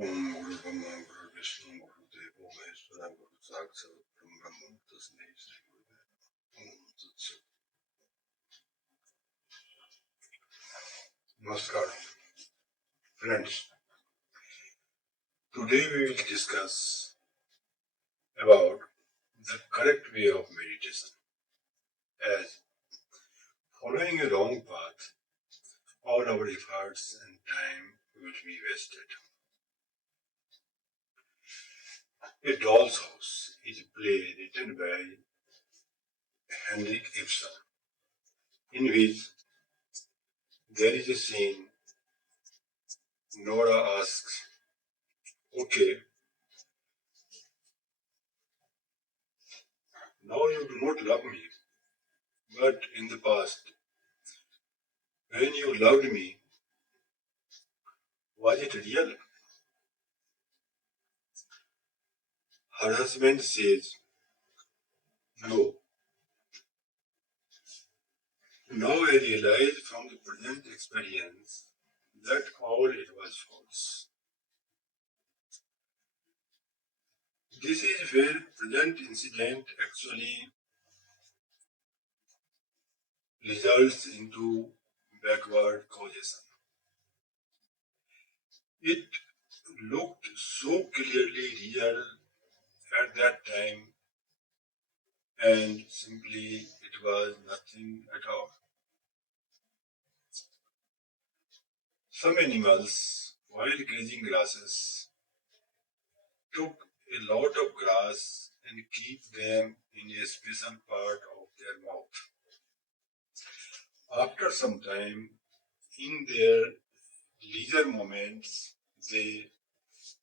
ओम गुरु ब्रह्मा गुरु विष्णु गुरुदेवो महेश्वरा गुरु साक्षात् परब्रह्म तस्मै श्री गुरुदेव ओम तत्सत्। Namaskar, friends. Today we will discuss about the correct way of meditation, as following a wrong path, all our efforts and time will be wasted. A Doll's House is a play written by Henrik Ibsen, in which there is a scene. Nora asks, "Okay, now you do not love me, but in the past, when you loved me, was it real?" Her husband says, "No. Now I realize from the present experience that all it was false." This is where present incident actually results into backward causation. It looked so clearly real at that time, and simply it was nothing at all. Some animals, while grazing grasses, took a lot of grass and keep them in a special part of their mouth. After some time, in their leisure moments, they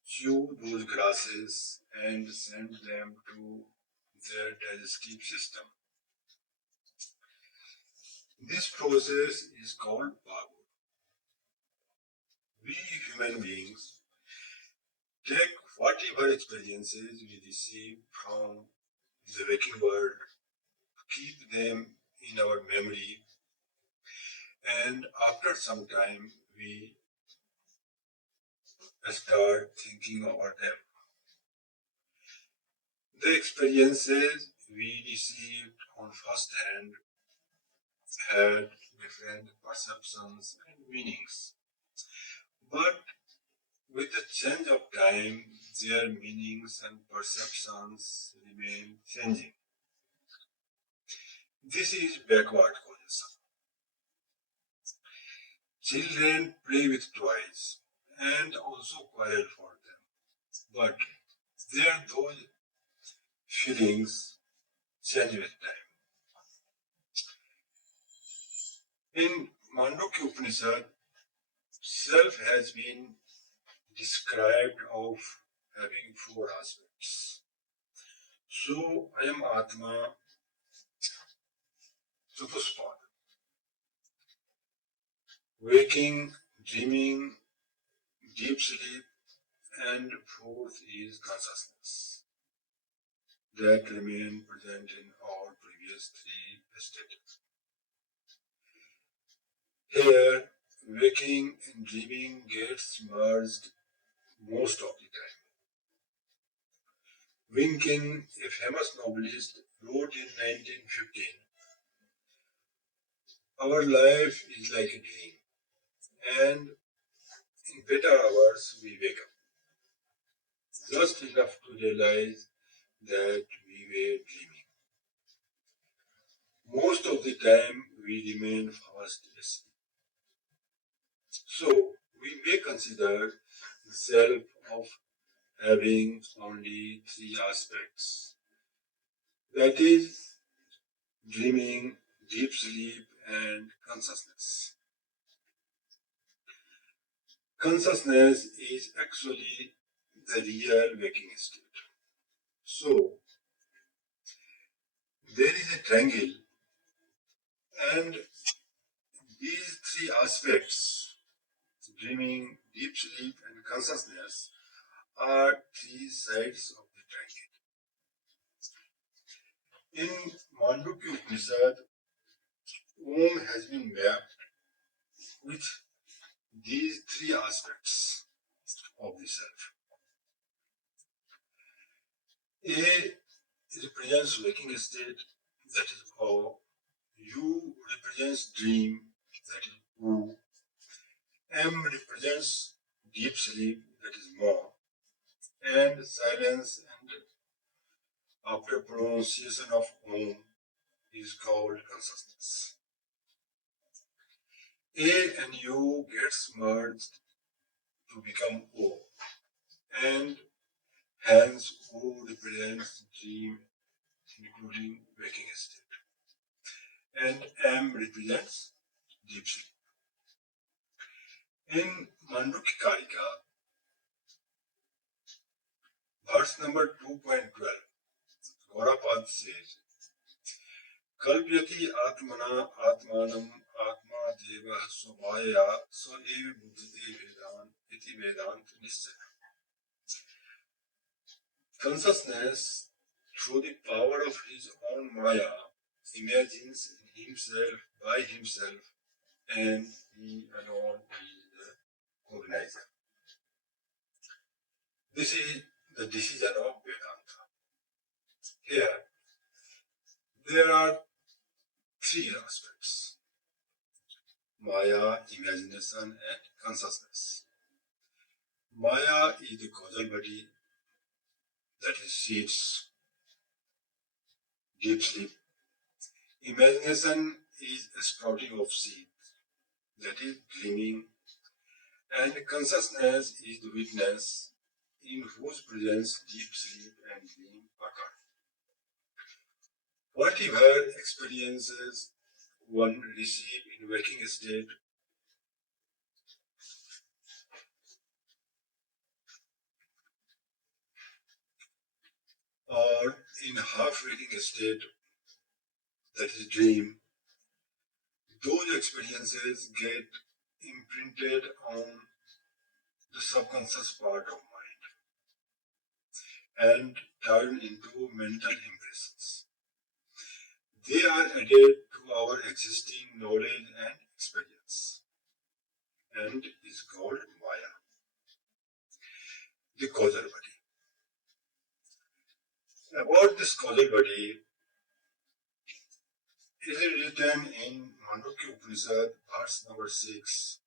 chew those grasses and send them to their digestive system. This process is called bago. We human beings take whatever experiences we receive from the waking world, keep them in our memory, and after some time we start thinking about them. The experiences we received on first hand had different perceptions and meanings, but with the change of time, their meanings and perceptions remain changing. This is backward causation. Children play with toys and also quarrel for them, but those feelings change with time. In Mandukya Upanishad, self has been described of having four aspects. So, Ayam Atma Chatuspad. Waking, dreaming, deep sleep, and fourth is consciousness that remain present in all previous three states. Here, waking and dreaming gets merged most of the time. Winkin, a famous novelist, wrote in 1915, "Our life is like a dream, and in better hours we wake up, just enough to realize that we were dreaming. Most of the time we remain fast asleep." So, we may consider the self of having only three aspects, that is, dreaming, deep sleep, and consciousness. Consciousness is actually the real waking state. So, there is a triangle, and these three aspects, dreaming, deep sleep, and consciousness, are three sides of the triangle. In Mandukya Upanishad, Om has been mapped with these three aspects. of the self. A represents waking state, that is awe. U represents dream, that is who. M represents deep sleep, that is ma. And silence and after pronunciation of Om is called consciousness. A and U gets merged to become O, and hence O represents dream, including waking state, and M represents deep sleep. In Mandukya Karika, verse number 2.12, Gaurapad says, Kalpyati Atmana Atmanam Atma Deva Swabhaya Swaeva Buddhite Vedant Iti Vedant Nischaya. Consciousness, through the power of his own Maya, imagines himself by himself, and he alone is the cognizer. This is the decision of Vedanta. Here, there are three aspects: Maya, imagination, and consciousness. Maya is the causal body, that is seeds, deep sleep. Imagination is a sprouting of seed, that is dreaming. And consciousness is the witness, in whose presence deep sleep and dream occur. Whatever experiences one receives in waking state or in half-waking state, that is dream, those experiences get imprinted on the subconscious part of mind and turn into mental impressions. They are added to our existing knowledge and experience and is called Maya, the causal body. About this causal body is written in Mandukya Upanishad, verse number 6.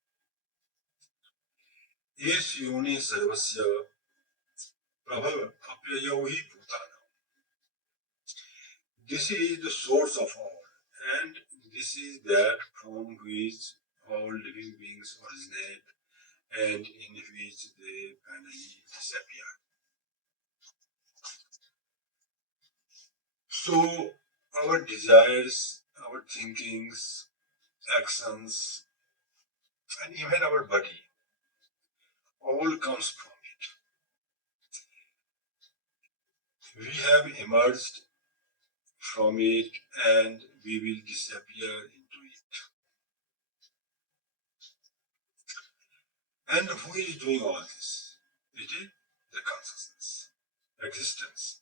Yes yoni sarvasya prabhav apyayo hi bhutana. This is the source of all, and this is that from which all living beings originate and in which they finally disappear. So, our desires, our thinkings, actions, and even our body all comes from it. We have emerged from it and we will disappear into it. And who is doing all this? It is the consciousness, existence.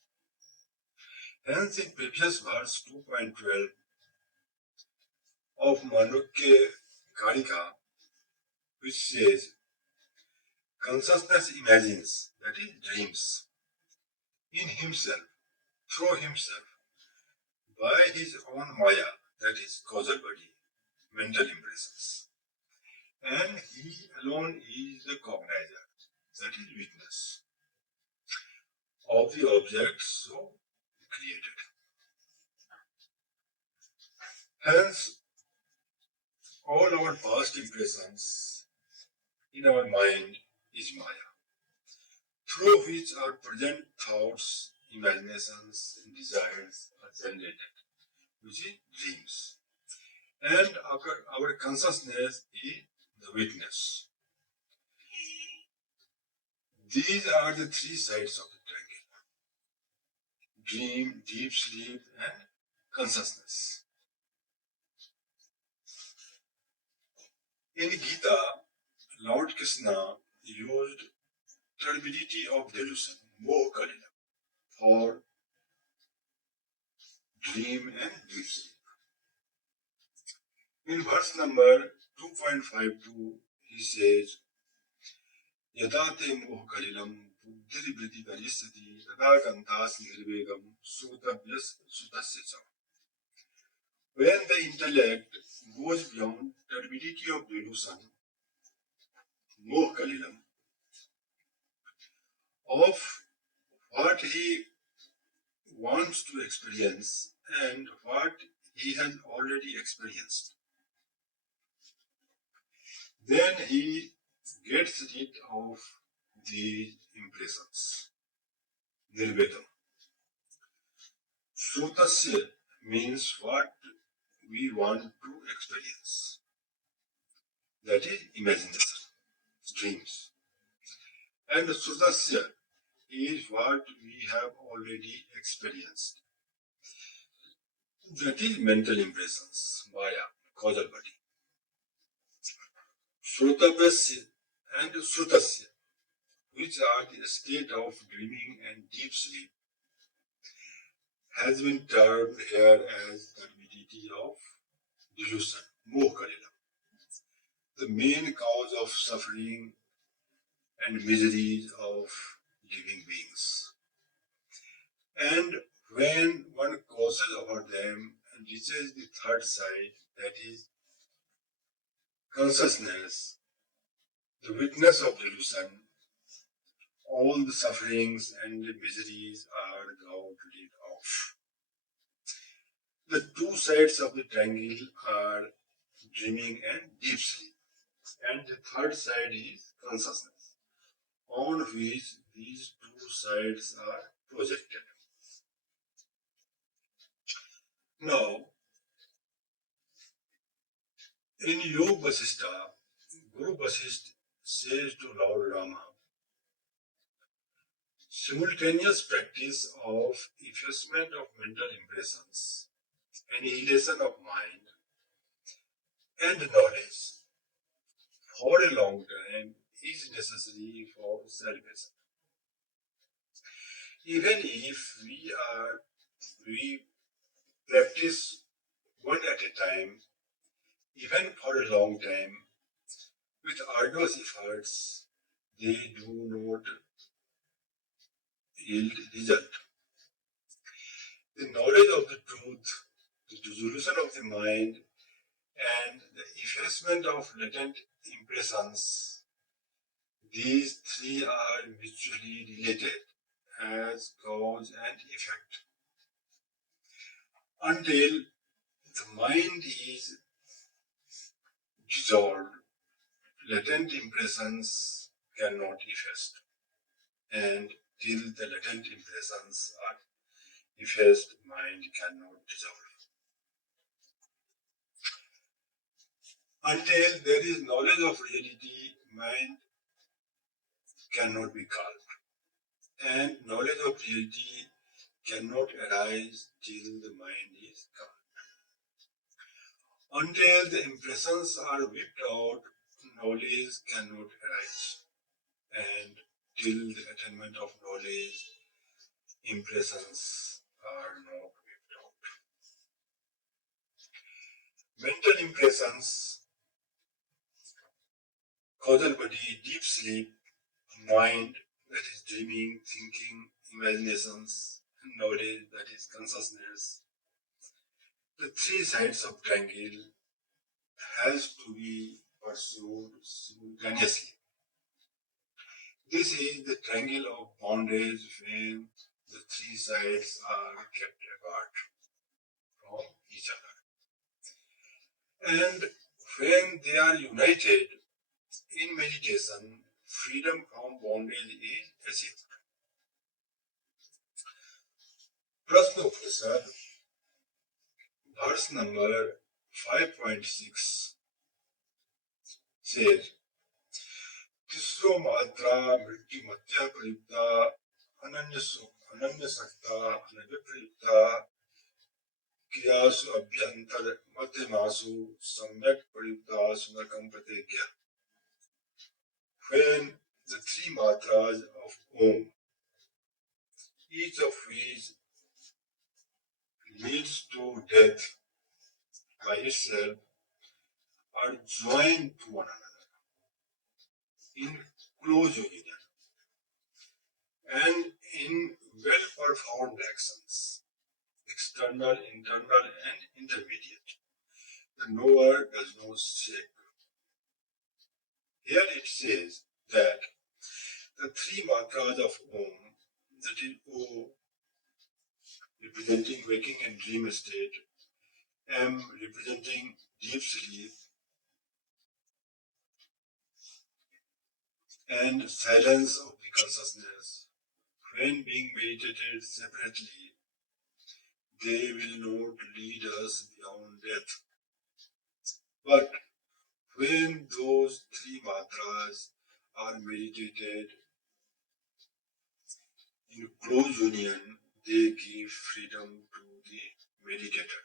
Hence, in previous verse 2.12 of Mandukya Karika, which says, consciousness imagines, that is, dreams, in himself, through himself, by his own Maya, that is, causal body, mental impressions. And he alone is the cognizer, that is, witness, of the objects so created. Hence, all our past impressions in our mind is Maya, through which our present thoughts, imaginations, and desires are generated, which is dreams. And our consciousness is the witness. These are the three sides of the triangle: dream, deep sleep, and consciousness. In Gita, Lord Krishna used turbidity of delusion, moha kalila, for dream and deep sleep. In verse number 2.52, he says, यदा ते मोहकलिलं बुद्धिर्वृत्तिकरिष्यति तदा गन्तास् निर्वेगं श्रोतव्यस् श्रुतस्य च. When the intellect goes beyond turbidity of delusion, mohkalilam, of what he wants to experience and what he has already experienced, then he gets rid of the impressions. Nirvedam. Srutasya means what we want to experience. That is imagination, dreams. And Srutasya is what we have already experienced. That is mental impressions, Maya, causal body. Srutavasya and Srutasya, which are the state of dreaming and deep sleep, has been termed here as the turbidity of delusion, mohkalila, the main cause of suffering and miseries of living beings. And when one crosses over them and reaches the third side, that is consciousness, the witness of delusion, all the sufferings and the miseries are got rid of. The two sides of the triangle are dreaming and deep sleep, and the third side is consciousness, on which these two sides are projected. Now, in Yoga Vasishtha, Guru Vasishtha says to Lord Rama, simultaneous practice of effacement of mental impressions, annihilation of mind, and knowledge for a long time is necessary for salvation. Even if we practice one at a time, even for a long time, with arduous efforts, they do not yield result. The knowledge of the truth, the dissolution of the mind, and the effacement of latent impressions, these three are mutually related as cause and effect. Until the mind is dissolved, latent impressions cannot efface, and till the latent impressions are effaced, mind cannot dissolve. Until there is knowledge of reality, mind cannot be calmed, and knowledge of reality cannot arise till the mind is calmed. Until the impressions are wiped out, knowledge cannot arise, and till the attainment of knowledge, impressions are not wiped out. Mental impressions, causal body, deep sleep, mind, that is dreaming, thinking, imaginations, and knowledge, that is consciousness. The three sides of triangle has to be pursued simultaneously. This is the triangle of bondage when the three sides are kept apart from each other. And when they are united in meditation, freedom from bondage is achieved. Prashna Upanishad, verse number 5.6 says, Tisro matra mritti matya prayukta ananya sakta anaviprayukta kriyasu abhyantar madhyamasu samyak prayukta sunakam prategya. When the three matras of Om, each of which leads to death by itself, are joined to one another in close union, and in well-performed actions, external, internal, and intermediate. The knower does not shake. Here it says that the three mantras of Om, that is O representing waking and dream state, M representing deep sleep, and silence of the consciousness, when being meditated separately, they will not lead us beyond death. But when those three mantras are meditated in close union, they give freedom to the meditator.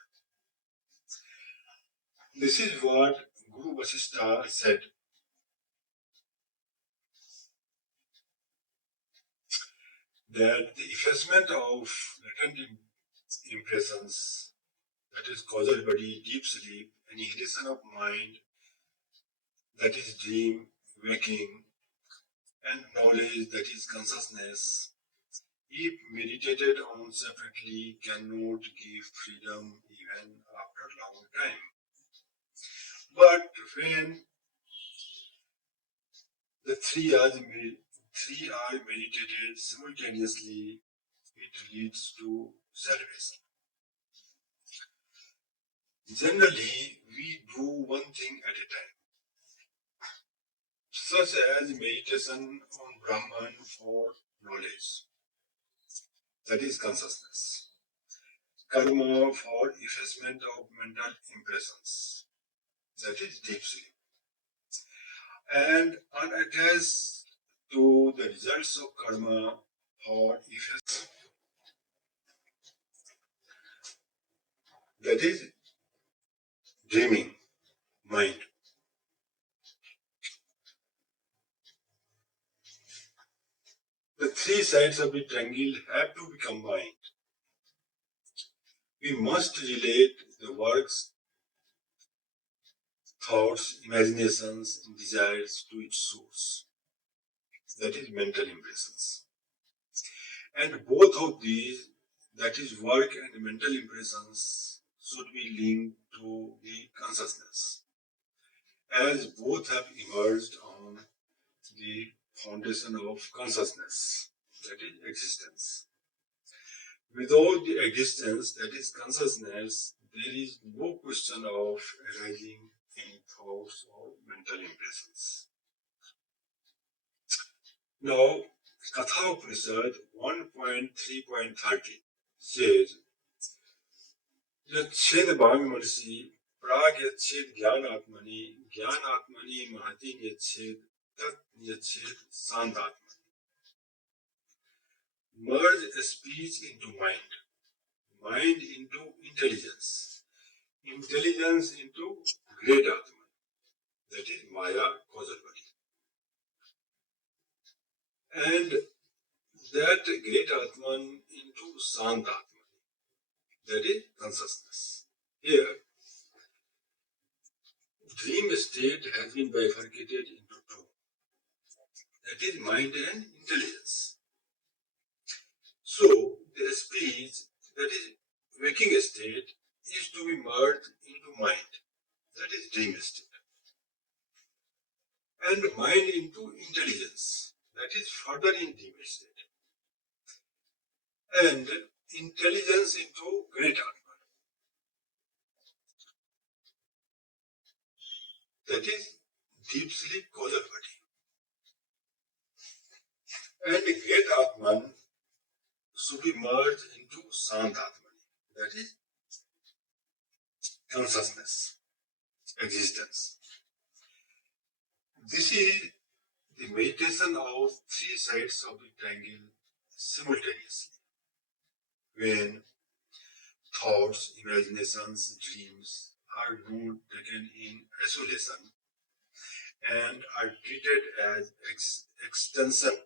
This is what Guru Vasishtha said, that the effacement of latent impressions, that is causal body, deep sleep, annihilation of mind, that is dream, waking, and knowledge, that is consciousness, if meditated on separately, cannot give freedom even after long time. But when the three are meditated simultaneously, it leads to salvation. Generally, we do one thing at a time, such as meditation on Brahman for knowledge, that is consciousness, karma for effacement of mental impressions, that is deep sleep, and unattached to the results of karma for effacement, that is dreaming, mind. The three sides of the triangle have to be combined. We must relate the works, thoughts, imaginations, and desires to its source, that is mental impressions. And both of these, that is work and mental impressions, should be linked to the consciousness, as both have emerged on the foundation of consciousness, that is existence. Without the existence, that is consciousness, there is no question of arising any thoughts or mental impressions. Now, Katha Upanishad 1.3.30 says, Yached Bhagamanasi Prag Yached Jnanatmani Jnanatmani Mahati Yached Tat Yached Sandatmani. Merge speech into mind, mind into intelligence, intelligence into great Atman, that is Maya, causal body, and that great Atman into Sant Atman, that is consciousness. Here, dream state has been bifurcated into two, that is mind and intelligence. So, the speech, that is waking state, is to be merged into mind, that is dream state, and mind into intelligence, that is further in dream state, and intelligence into great Atman, that is deep sleep causal body, and great Atman should be merged into Sant Atman, that is consciousness, existence. This is the meditation of three sides of the triangle simultaneously, when thoughts, imaginations, dreams are not taken in isolation and are treated as extension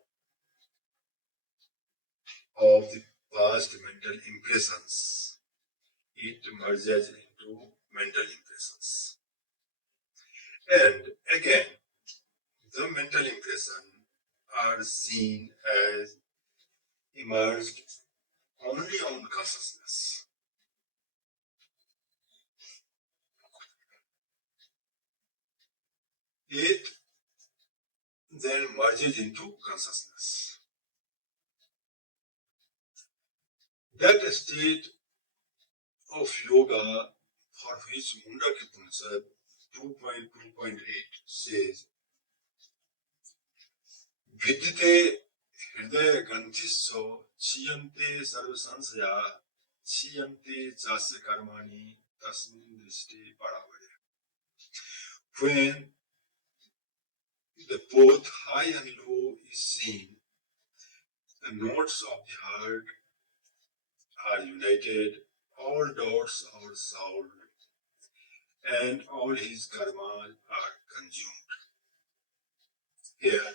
of the past mental impressions. It merges into mental impressions. And again, the mental impression seen as emerged only on consciousness. It then merges into consciousness. That state of yoga for which Mundakya 2.2.8 says, Vidyate hridaya gantisso chiyante sarvasansaya chiyante jasya karmani tasmin drishti paravare. When the both high and low is seen, the notes of the heart are united, all dots are solved, and all his karmas are consumed. Here,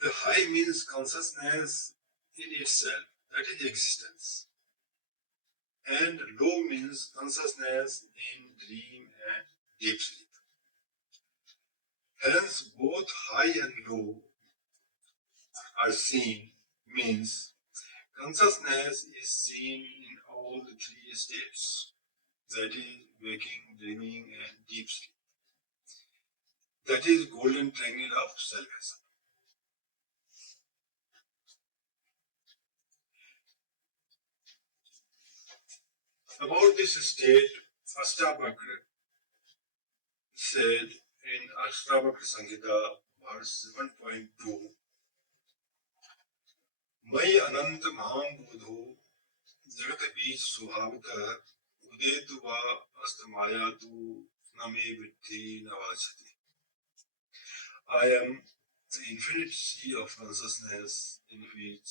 the high means consciousness in itself, that is existence. And low means consciousness in dream and deep sleep. Hence, both high and low are seen means consciousness is seen in all the three states, that is, waking, dreaming, and deep sleep. That is golden triangle of salvation. About this state, Ashtavakra said in Ashtavakra Samhita, verse 7.2, Mai anant maham budho jagat beej swabhatah udetu va astamayatu name vitti navachati. I am the infinite sea of consciousness in which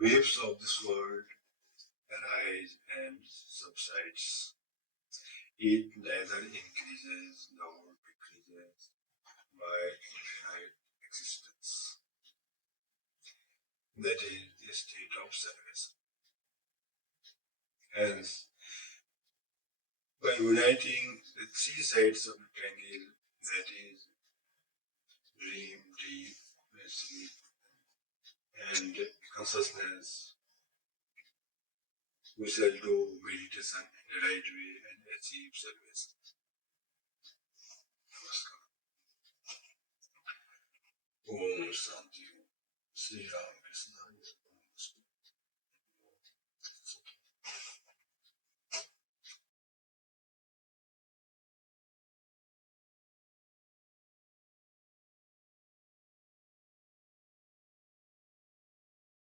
waves of this world arise and subsides. It neither increases nor decreases by infinite existence. That is the state of service. Hence, by uniting the three sides of the triangle, that is, dream, deep, sleep, and consciousness, we shall do meditation in the right way and achieve service. Om Shanti Sri Ram.